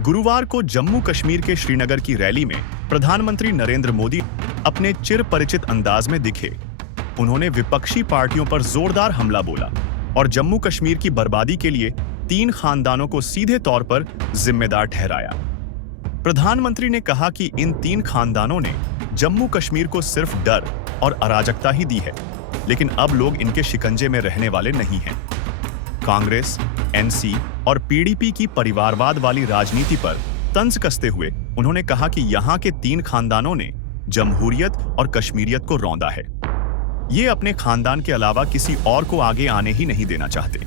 गुरुवार को जम्मू कश्मीर के श्रीनगर की रैली में प्रधानमंत्री नरेंद्र मोदी अपने चिरपरिचित अंदाज में दिखे। उन्होंने विपक्षी पार्टियों पर जोरदार हमला बोला और जम्मू कश्मीर की बर्बादी के लिए 3 खानदानों को सीधे तौर पर जिम्मेदार ठहराया। प्रधानमंत्री ने कहा कि इन 3 खानदानों ने जम्मू कश्मीर को सिर्फ डर और अराजकता ही दी है, लेकिन अब लोग इनके शिकंजे में रहने वाले नहीं हैं। कांग्रेस, एनसी और पीडीपी की परिवारवाद वाली राजनीति पर तंज कसते हुए उन्होंने कहा कि यहाँ के 3 खानदानों ने जमहूरियत और कश्मीरियत को रौंदा है। ये अपने खानदान के अलावा किसी और को आगे आने ही नहीं देना चाहते।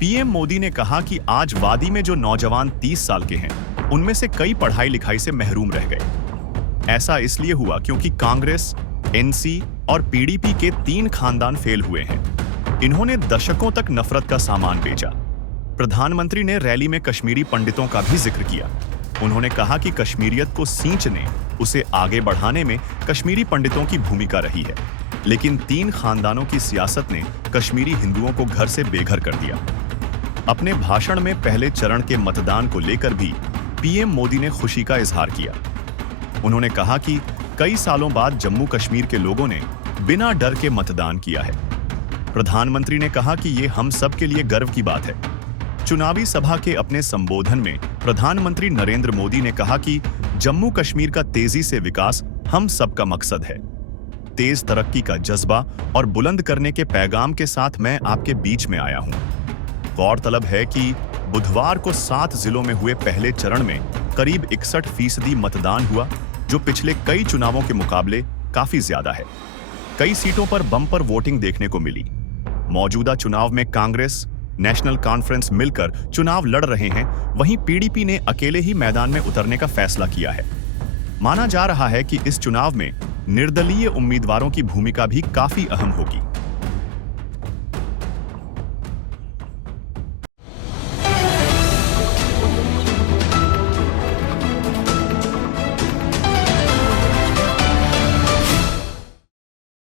पीएम मोदी ने कहा कि आज वादी में जो नौजवान 30 साल के हैं, उनमें से कई पढ़ाई लिखाई से महरूम रह गए। ऐसा इसलिए हुआ क्योंकि कांग्रेस, एनसी और पीडीपी के 3 खानदान फेल हुए हैं। इन्होंने दशकों तक नफरत का सामान बेचा। प्रधानमंत्री ने रैली में कश्मीरी पंडितों का भी जिक्र किया। उन्होंने कहा कि कश्मीरियत को सींचने, उसे आगे बढ़ाने में कश्मीरी पंडितों की भूमिका रही है, लेकिन 3 खानदानों की सियासत ने कश्मीरी हिंदुओं को घर से बेघर कर दिया। अपने भाषण में पहले चरण के मतदान को लेकर भी पीएम मोदी ने खुशी का इजहार किया। उन्होंने कहा कि कई सालों बाद जम्मू कश्मीर के लोगों ने बिना डर के मतदान किया है। प्रधानमंत्री ने कहा कि ये हम सब के लिए गर्व की बात है। चुनावी सभा के अपने संबोधन में प्रधानमंत्री नरेंद्र मोदी ने कहा कि जम्मू कश्मीर का तेजी से विकास हम सबका मकसद है। तेज तरक्की का जज्बा और बुलंद करने के पैगाम के साथ मैं आपके बीच में आया हूं। गौरतलब है कि बुधवार को 7 जिलों में हुए पहले चरण में करीब 61% मतदान हुआ, जो पिछले कई चुनावों के मुकाबले काफी ज्यादा है। कई सीटों पर बम्पर वोटिंग देखने को मिली। मौजूदा चुनाव में कांग्रेस, नेशनल कॉन्फ्रेंस मिलकर चुनाव लड़ रहे हैं, वहीं पीडीपी ने अकेले ही मैदान में उतरने का फैसला किया है। माना जा रहा है कि इस चुनाव में निर्दलीय उम्मीदवारों की भूमिका भी काफी अहम होगी।